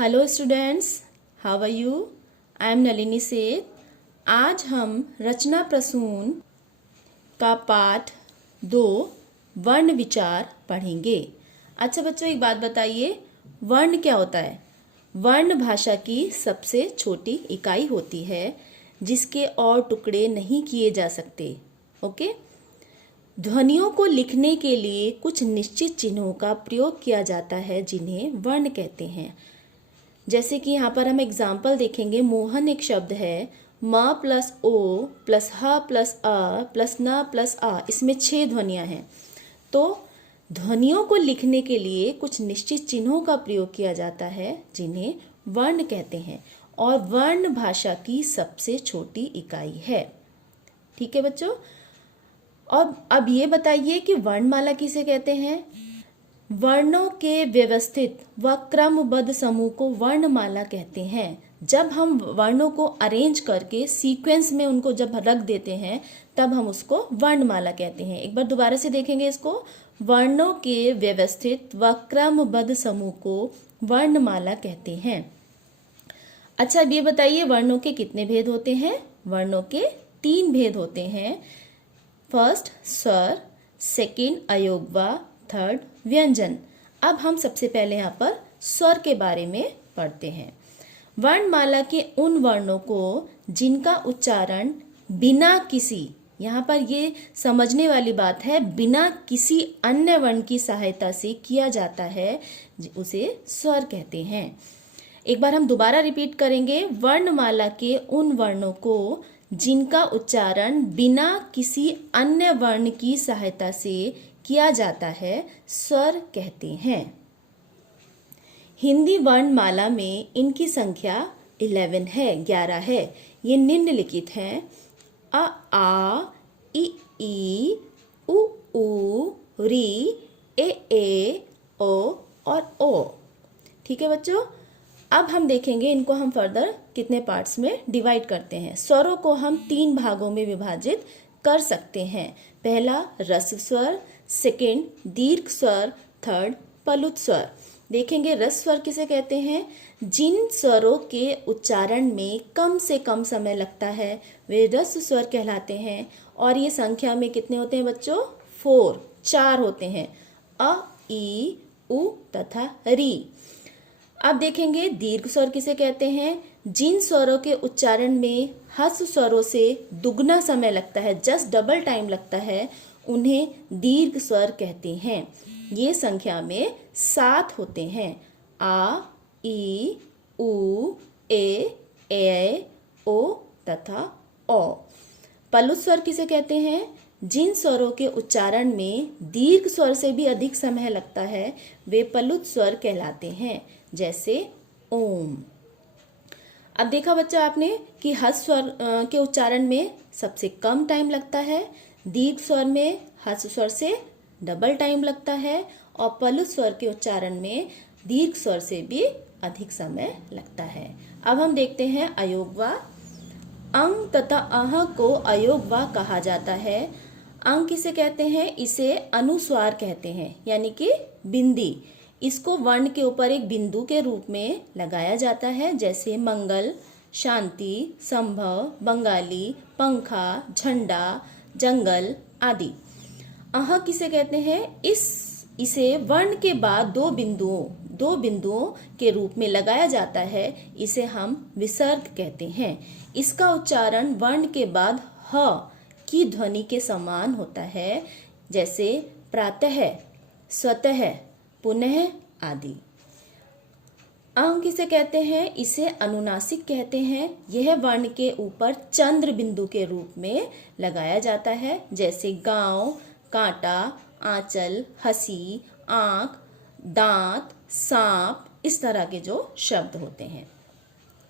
Hello students, how are you? I am Nalini Seth. आज हम रचना प्रसून का पाठ 2 वर्ण विचार पढ़ेंगे। अच्छा बच्चों, एक बात बताइए, वर्ण क्या होता है? वर्ण भाषा की सबसे छोटी इकाई होती है जिसके और टुकड़े नहीं किए जा सकते। ओके। ध्वनियों को लिखने के लिए कुछ निश्चित चिन्हों का प्रयोग किया जाता है जिन्हें वर्ण कहते हैं। जैसे कि यहाँ पर हम एग्जाम्पल देखेंगे। मोहन एक शब्द है, म प्लस ओ प्लस ह प्लस अ प्लस न प्लस आ, इसमें 6 ध्वनियाँ हैं। तो ध्वनियों को लिखने के लिए कुछ निश्चित चिन्हों का प्रयोग किया जाता है जिन्हें वर्ण कहते हैं, और वर्ण भाषा की सबसे छोटी इकाई है। ठीक है बच्चों। और अब ये बताइए कि वर्णमाला किसे कहते हैं? वर्णों के व्यवस्थित व क्रमबद्ध समूह को वर्णमाला कहते हैं। जब हम वर्णों को अरेंज करके सीक्वेंस में उनको जब रख देते हैं तब हम उसको वर्णमाला कहते हैं। एक बार दोबारा से देखेंगे इसको। वर्णों के व्यवस्थित व क्रमबद्ध समूह को वर्णमाला कहते हैं। अच्छा, अब ये बताइए, वर्णों के कितने भेद होते हैं? वर्णों के 3 भेद होते हैं। फर्स्ट स्वर, सेकंड अयोगवा, थर्ड व्यंजन। अब हम सबसे पहले यहाँ पर स्वर के बारे में पढ़ते हैं। वर्णमाला के उन वर्णों को जिनका उच्चारण बिना किसी, यहाँ पर ये समझने वाली बात है, बिना किसी अन्य वर्ण की सहायता से किया जाता है, उसे स्वर कहते हैं। एक बार हम दोबारा रिपीट करेंगे। वर्णमाला के उन वर्णों को जिनका उच्चारण बिना किसी अन्य वर्ण की सहायता से किया जाता है, स्वर कहते हैं। हिंदी वर्णमाला में इनकी संख्या 11 है। ये निम्नलिखित हैं: अ आ, इ ई, उ ऊ, री, ए ओ और ओ। ठीक है बच्चों। अब हम देखेंगे इनको हम फर्दर कितने पार्ट्स में डिवाइड करते हैं। स्वरों को हम 3 भागों में विभाजित कर सकते हैं। पहला रस स्वर, सेकंड दीर्घ स्वर, थर्ड पलुत स्वर। देखेंगे रस स्वर किसे कहते हैं? जिन स्वरों के उच्चारण में कम से कम समय लगता है वे रस स्वर कहलाते हैं। और ये संख्या में कितने होते हैं बच्चों? 4 होते हैं। अ, ई, उ तथा री। अब देखेंगे दीर्घ स्वर किसे कहते हैं? जिन स्वरों के उच्चारण में हस्व स्वरों से दुगना समय लगता है, जस्ट डबल टाइम लगता है, उन्हें दीर्घ स्वर कहते हैं। ये संख्या में 7 होते हैं। आ, ई, उ, ए ओ तथा ओ। पलुत स्वर किसे कहते हैं? जिन स्वरों के उच्चारण में दीर्घ स्वर से भी अधिक समय लगता है वे पलुत स्वर कहलाते हैं, जैसे ओम। अब देखा बच्चा आपने कि हस्व स्वर के उच्चारण में सबसे कम टाइम लगता है, दीर्घ स्वर में हस्व स्वर से डबल टाइम लगता है, और पलुत स्वर के उच्चारण में दीर्घ स्वर से भी अधिक समय लगता है। अब हम देखते हैं अयोगवा। अंग तथा अह को अयोगवा कहा जाता है। अंग किसे कहते हैं? इसे अनुस्वार कहते हैं, यानी कि बिंदी। इसको वर्ण के ऊपर एक बिंदु के रूप में लगाया जाता है, जैसे मंगल, शांति, संभव, बंगाली, पंखा, झंडा, जंगल आदि। अह किसे कहते हैं? इसे वर्ण के बाद दो बिंदुओं के रूप में लगाया जाता है। इसे हम विसर्ग कहते हैं। इसका उच्चारण वर्ण के बाद ह की ध्वनि के समान होता है, जैसे प्रातः, स्वतः, पुनः आदि। अंग किसे कहते हैं? इसे अनुनासिक कहते हैं। यह वर्ण के ऊपर चंद्र बिंदु के रूप में लगाया जाता है, जैसे गांव, कांटा, आंचल, हंसी, आंख, दांत, सांप, इस तरह के जो शब्द होते हैं।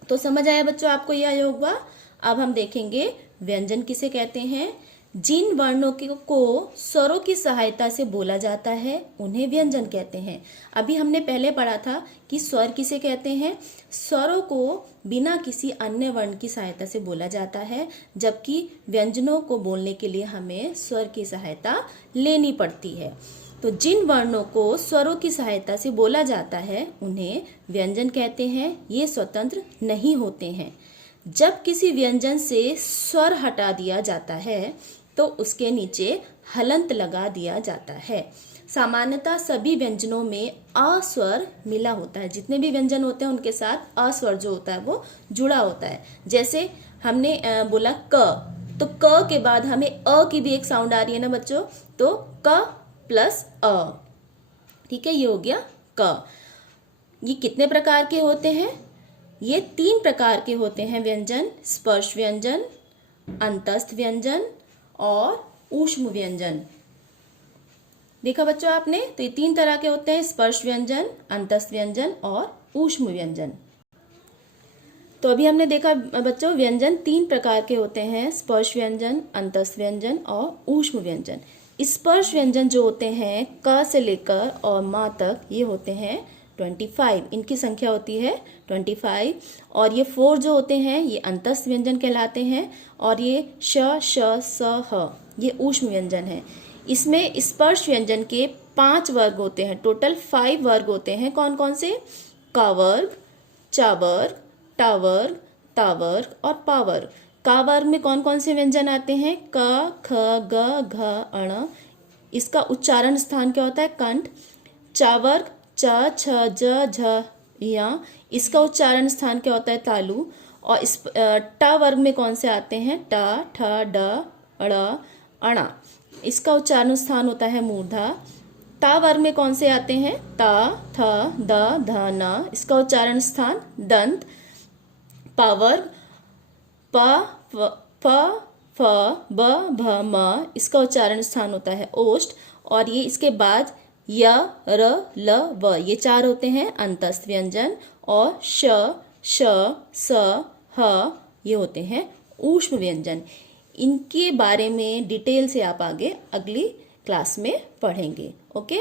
तो समझ आया बच्चों आपको यह अयोगवा? अब हम देखेंगे व्यंजन किसे कहते हैं। जिन वर्णों को स्वरों की सहायता से बोला जाता है उन्हें व्यंजन कहते हैं। अभी हमने पहले पढ़ा था कि स्वर किसे कहते हैं। स्वरों को बिना किसी अन्य वर्ण की सहायता से बोला जाता है, जबकि व्यंजनों को बोलने के लिए हमें स्वर की सहायता लेनी पड़ती है। तो जिन वर्णों को स्वरों की सहायता से बोला जाता है उन्हें व्यंजन कहते हैं। ये स्वतंत्र नहीं होते हैं। जब किसी व्यंजन से स्वर हटा दिया जाता है तो उसके नीचे हलंत लगा दिया जाता है। सामान्यतः सभी व्यंजनों में अ स्वर मिला होता है। जितने भी व्यंजन होते हैं उनके साथ अ स्वर जो होता है वो जुड़ा होता है। जैसे हमने बोला क, तो क के बाद हमें अ की भी एक साउंड आ रही है ना बच्चों, तो क प्लस अ। ठीक है, ये हो गया क। ये कितने प्रकार के होते हैं? ये 3 प्रकार के होते हैं व्यंजन: स्पर्श व्यंजन, अंतस्थ व्यंजन और ऊष्म व्यंजन। देखा बच्चों आपने, तो ये 3 तरह के होते हैं: स्पर्श व्यंजन, अंतस्थ व्यंजन और ऊष्म व्यंजन। तो अभी हमने देखा बच्चों व्यंजन 3 प्रकार के होते हैं: स्पर्श व्यंजन, अंतस्थ व्यंजन और ऊष्म व्यंजन। स्पर्श व्यंजन जो होते हैं क से लेकर और मा तक, ये होते हैं 25। इनकी संख्या होती है 25। और ये 4 जो होते हैं ये अंतस्थ व्यंजन कहलाते हैं। और ये श, श, स, ह ये ऊष्म व्यंजन है। इसमें स्पर्श व्यंजन के 5 वर्ग होते हैं। टोटल 5 वर्ग होते हैं। कौन कौन से? का वर्ग, चा वर्ग, टा वर्ग, ता वर्ग और पा वर्ग। का वर्ग में कौन कौन से व्यंजन आते हैं? क, ख, ग, घ, अण। इसका उच्चारण स्थान क्या होता है? कंठ। चा वर्ग च, छ, ज, झ, या। इसका उच्चारण स्थान क्या होता है? तालु। और इस टा वर्ग में कौन से आते हैं? टा, ठ, ड, अड़, अणा। इसका उच्चारण स्थान होता है मूर्धा। ता वर्ग में कौन से आते हैं? ता, थ, द, ध, न। इसका उच्चारण स्थान दंत। पा वर्ग प, फ, फ, ब, भ, म। इसका उच्चारण स्थान होता है ओष्ठ। और ये इसके बाद य, र, ल, व, ये 4 होते हैं अंतस्थ व्यंजन। और श, श, स, ह ये होते हैं ऊष्म व्यंजन। इनके बारे में डिटेल से आप आगे अगली क्लास में पढ़ेंगे। ओके,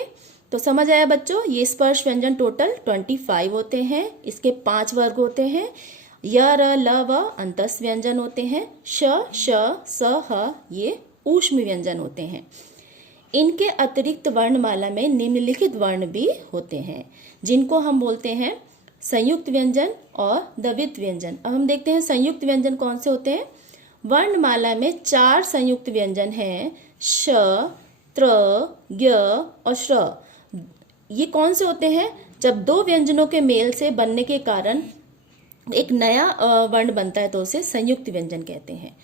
तो समझ आया बच्चों? ये स्पर्श व्यंजन टोटल 25 होते हैं। इसके 5 वर्ग होते हैं। य, र, ल, व अंतस्थ व्यंजन होते हैं। श, श, स, ह ये ऊष्म व्यंजन होते हैं। इनके अतिरिक्त वर्णमाला में निम्नलिखित वर्ण भी होते हैं जिनको हम बोलते हैं संयुक्त व्यंजन और द्वित्व व्यंजन। अब हम देखते हैं संयुक्त व्यंजन कौन से होते हैं। वर्णमाला में 4 संयुक्त व्यंजन हैं: श, त्र, ज्ञ और श्र। ये कौन से होते हैं? जब 2 व्यंजनों के मेल से बनने के कारण एक नया वर्ण बनता है तो उसे संयुक्त व्यंजन कहते हैं।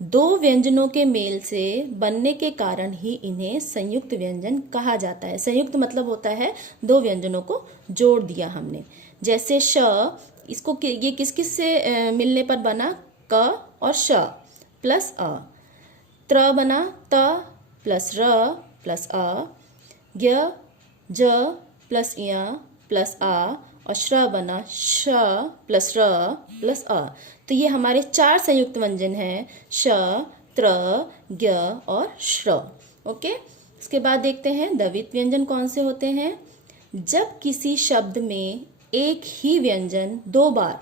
2 व्यंजनों के मेल से बनने के कारण ही इन्हें संयुक्त व्यंजन कहा जाता है। संयुक्त मतलब होता है 2 व्यंजनों को जोड़ दिया हमने। जैसे श, इसको ये किस किस से मिलने पर बना? क और श प्लस अ। त्र बना त प्लस र प्लस अ। ज्ञ, ज प्लस य प्लस आ। और श्र बना श प्लस र प्लस अ। तो ये हमारे 4 संयुक्त व्यंजन हैं: श, त्र, ज्ञ और श्र। ओके, इसके बाद देखते हैं द्वित्व व्यंजन कौन से होते हैं। जब किसी शब्द में एक ही व्यंजन 2 बार,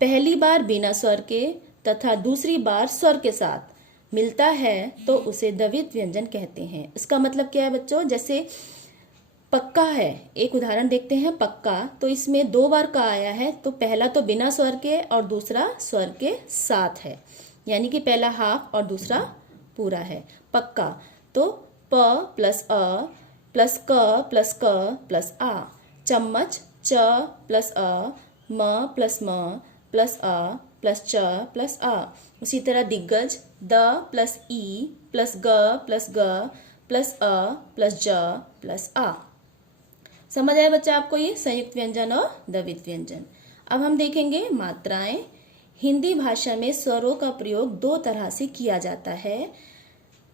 पहली बार बिना स्वर के तथा दूसरी बार स्वर के साथ मिलता है तो उसे द्वित्व व्यंजन कहते हैं। इसका मतलब क्या है बच्चों? जैसे पक्का है, एक उदाहरण देखते हैं। पक्का, तो इसमें 2 बार का आया है, तो पहला तो बिना स्वर के और दूसरा स्वर के साथ है, यानी कि पहला हाफ और दूसरा पूरा है। पक्का, तो प प्लस अ प्लस क प्लस क प्लस आ। चम्मच, च प्लस अ, म प्लस म प्लस अ प्लस च प्लस आ। उसी तरह दिग्गज, द प्लस ई प्लस ग प्लस ग प्लस अ प्लस ज प्लस आ। समझ आया बच्चा आपको ये संयुक्त व्यंजन और द्वित्व व्यंजन। अब हम देखेंगे मात्राएं। हिंदी भाषा में स्वरों का प्रयोग 2 तरह से किया जाता है।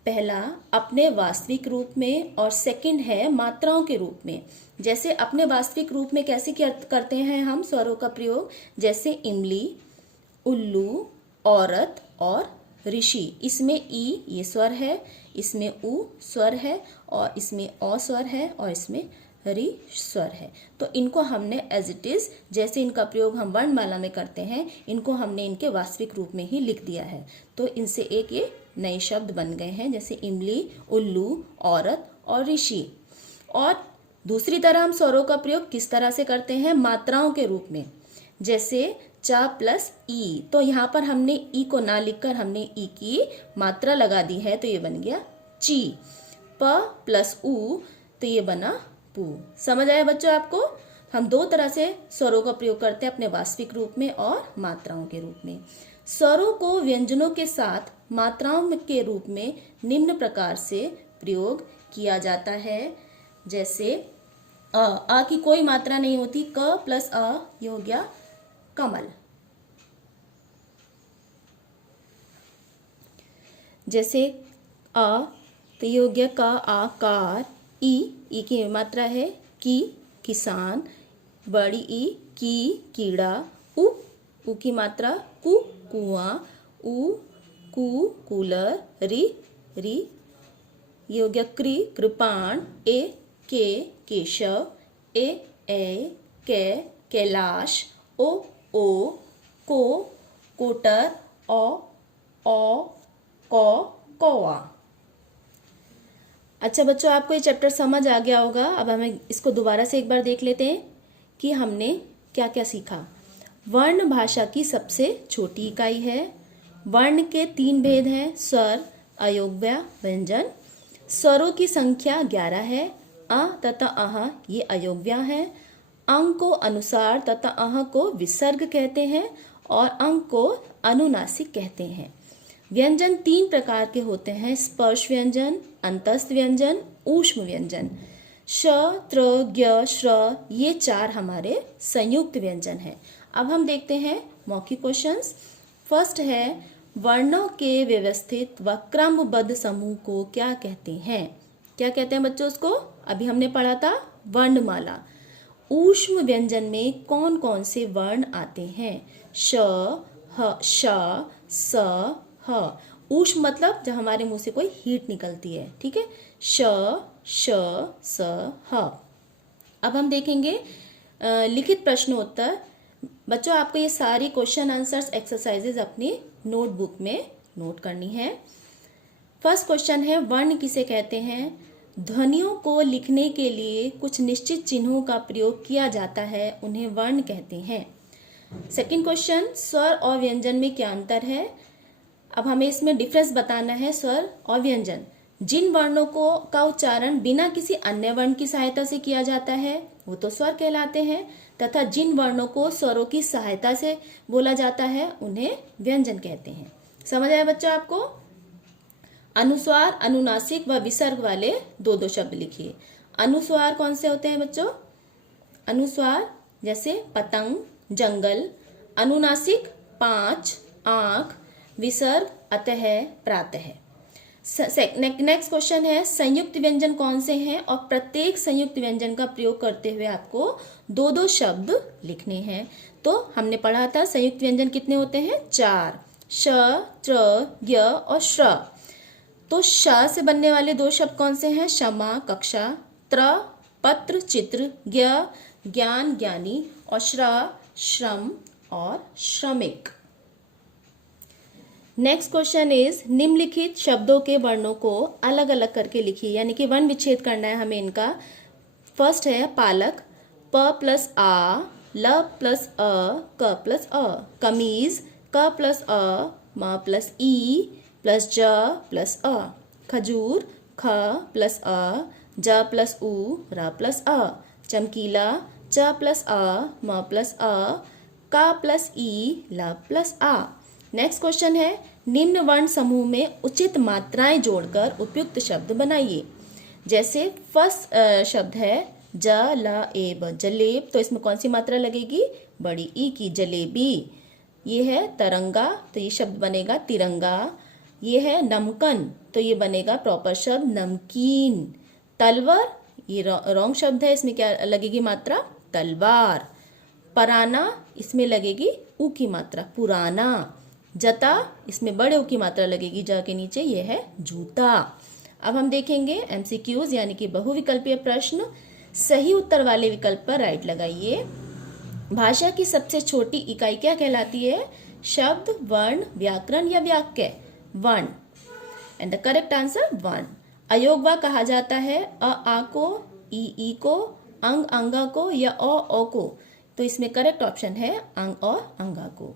पहला अपने वास्तविक रूप में और सेकंड है मात्राओं के रूप में। जैसे अपने वास्तविक रूप में कैसे करते हैं हम स्वरों का प्रयोग? जैसे इमली, उल्लू, औरत और ऋषि। इसमें ई ये स्वर है, इसमें उ स्वर है और इसमें अ स्वर है और इसमें रि स्वर है। तो इनको हमने एज इट इज, जैसे इनका प्रयोग हम वर्णमाला में करते हैं, इनको हमने इनके वास्तविक रूप में ही लिख दिया है। तो इनसे एक ये नए शब्द बन गए हैं, जैसे इमली, उल्लू, औरत और ऋषि। और दूसरी तरह हम स्वरों का प्रयोग किस तरह से करते हैं, मात्राओं के रूप में, जैसे च प्लस ई। तो यहाँ पर हमने ई को ना लिखकर हमने ई की मात्रा लगा दी है, तो ये बन गया ची। प प्लस ऊ, तो ये बना पू। समझ आया बच्चों आपको? हम दो तरह से स्वरों का प्रयोग करते हैं, अपने वास्तविक रूप में और मात्राओं के रूप में। स्वरों को व्यंजनों के साथ मात्राओं के रूप में निम्न प्रकार से प्रयोग किया जाता है। जैसे अ की कोई मात्रा नहीं होती, क प्लस अ, ये हो गया कमल। जैसे अ, तो ये हो गया का, आ कार। ई की मात्रा है की, किसान। बड़ी ई की, कीड़ा। उ की मात्रा कु, कुआं। उ कु, कूलर। री ये हो गया कृ, कृपाण। ए के, केशव। ए कै, कैलाश। ओ को, कोटर। औ कौवा। अच्छा बच्चों, आपको ये चैप्टर समझ आ गया होगा। अब हमें इसको दोबारा से एक बार देख लेते हैं कि हमने क्या क्या सीखा। वर्ण भाषा की सबसे छोटी इकाई है। वर्ण के 3 भेद हैं, स्वर, अयोग्य, व्यंजन। स्वरों की संख्या 11 है। अ तथा अह ये अयोग्य है। अंग को अनुसार तथा अह को विसर्ग कहते हैं और अंग को अनुनासिक कहते हैं। व्यंजन 3 प्रकार के होते हैं, स्पर्श व्यंजन, अंतस्थ व्यंजन, ऊष्म व्यंजन। श, त्र, ज्ञ, श्र ये 4 हमारे संयुक्त व्यंजन हैं। अब हम देखते हैं मौखिक क्वेश्चंस। फर्स्ट है, वर्णों के व्यवस्थित व क्रमबद्ध समूह को क्या कहते हैं? क्या कहते हैं बच्चों उसको? अभी हमने पढ़ा था वर्णमाला। ऊष्म व्यंजन में कौन कौन से वर्ण आते हैं? श, ह, श, स, ह। ऊष्म मतलब जब हमारे मुंह से कोई हीट निकलती है, ठीक है। श, श, स, ह। अब हम देखेंगे लिखित प्रश्नोत्तर। बच्चों आपको ये सारी क्वेश्चन आंसर्स एक्सरसाइजेज अपनी नोटबुक में नोट करनी है। फर्स्ट क्वेश्चन है, वर्ण किसे कहते हैं? ध्वनियों को लिखने के लिए कुछ निश्चित चिन्हों का प्रयोग किया जाता है, उन्हें वर्ण कहते हैं। सेकंड क्वेश्चन, स्वर और व्यंजन में क्या अंतर है? अब हमें इसमें डिफरेंस बताना है, स्वर और व्यंजन। जिन वर्णों को का उच्चारण बिना किसी अन्य वर्ण की सहायता से किया जाता है वो तो स्वर कहलाते हैं, तथा जिन वर्णों को स्वरों की सहायता से बोला जाता है उन्हें व्यंजन कहते हैं। समझ आया बच्चा आपको? अनुस्वार, अनुनासिक व विसर्ग वाले 2-2 शब्द लिखिए। अनुस्वार कौन से होते हैं बच्चों? अनुस्वार जैसे पतंग, जंगल। अनुनासिक 5, आंख। विसर्ग अतः, प्रातः। नेक्स्ट क्वेश्चन है, संयुक्त व्यंजन कौन से हैं? और प्रत्येक संयुक्त व्यंजन का प्रयोग करते हुए आपको 2-2 शब्द लिखने हैं। तो हमने पढ़ा था संयुक्त व्यंजन कितने होते हैं? 4, श, त्र, ज्ञ और श्र। तो श से बनने वाले 2 शब्द कौन से हैं? क्षमा, कक्षा। त्र, पत्र, चित्र। ज्ञ, ज्ञान, ज्ञानी। और श्र, श्रम और श्रमिक। नेक्स्ट क्वेश्चन इज, निम्नलिखित शब्दों के वर्णों को अलग अलग करके लिखिए, यानी कि वर्ण विच्छेद करना है हमें इनका। फर्स्ट है पालक, प प्लस आ, ल प्लस अ, क प्लस अ। कमीज, क प्लस अ, म प्लस ई प्लस ज प्लस अ। खजूर, ख प्लस अ, ज प्लस उ, र प्लस अ। चमकीला, च प्लस अ, म प्लस अ, क प्लस ई, ल प्लस आ। नेक्स्ट क्वेश्चन है, निम्न वर्ण समूह में उचित मात्राएं जोड़कर उपयुक्त शब्द बनाइए। जैसे फर्स्ट शब्द है ज ल ए ब, जलेब। तो इसमें कौन सी मात्रा लगेगी? बड़ी ई की, जलेबी। ये है तरंगा, तो ये शब्द बनेगा तिरंगा। ये है नमकन, तो ये बनेगा प्रॉपर शब्द नमकीन। तलवर, ये रॉन्ग शब्द है, इसमें क्या लगेगी मात्रा? तलवार। पराना, इसमें लगेगी ऊ की मात्रा, पुराना। जता, इसमें बड़े ऊ की मात्रा लगेगी ज के नीचे, ये है जूता। अब हम देखेंगे एमसीक्यूज यानी कि बहुविकल्पीय प्रश्न। सही उत्तर वाले विकल्प पर राइट लगाइए। भाषा की सबसे छोटी इकाई क्या कहलाती है? शब्द, वर्ण, व्याकरण या वाक्य? वर्ण। एंड द करेक्ट आंसर वर्ण। अयोग्य कहा जाता है आ को ई को, अंग अंगा को या ओ को? तो इसमें करेक्ट ऑप्शन है अंग और अंगा को।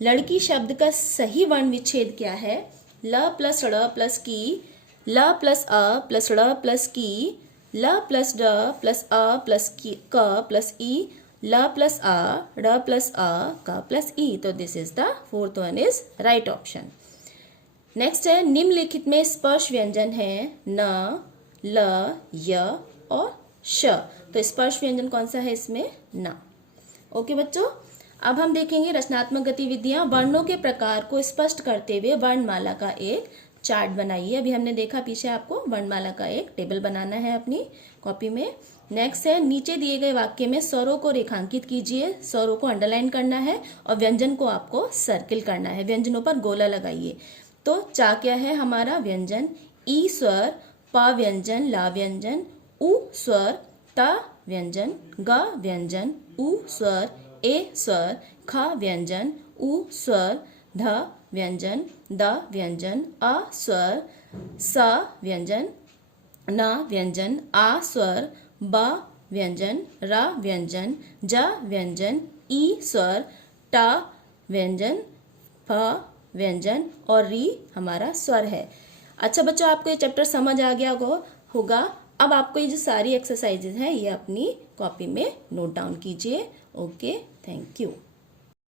लड़की शब्द का सही वर्ण विच्छेद क्या है? ल प्लस ड़ प्लस की, ल प्लस अ प्लस ड़ प्लस की, ल प्लस ड प्लस अ प्लस की क प्लस ई, ल प्लस आ ड़ प्लस अ क प्लस ई। तो this is the fourth one is right option. Next है निम्नलिखित में स्पर्श व्यंजन है न, ल, य और श। तो स्पर्श व्यंजन कौन सा है इसमें? न। ओके बच्चों, अब हम देखेंगे रचनात्मक गतिविधियां। वर्णों के प्रकार को स्पष्ट करते हुए वर्णमाला का एक चार्ट बनाइए। अभी हमने देखा पीछे आपको वर्णमाला का एक टेबल बनाना है अपनी कॉपी में। नेक्स्ट है नीचे दिए गए वाक्य में स्वरों को रेखांकित कीजिए, स्वरों को अंडरलाइन करना है और व्यंजन को आपको सर्किल करना है, व्यंजनों पर गोला लगाइए। तो चा क्या है हमारा व्यंजन, ई स्वर, प व्यंजन, ला व्यंजन, उ स्वर, ता व्यंजन, ग व्यंजन, उ स्वर, ए स्वर, ख व्यंजन, उ स्वर, ध व्यंजन, द व्यंजन, अ स्वर, स व्यंजन, न व्यंजन, आ स्वर, ब व्यंजन, र व्यंजन, ज व्यंजन, ई स्वर, ट व्यंजन, फ व्यंजन और री हमारा स्वर है। अच्छा बच्चों, आपको ये चैप्टर समझ आ गया होगा। अब आपको ये जो सारी एक्सरसाइजेज हैं ये अपनी कॉपी में नोट डाउन कीजिए। Okay, thank you.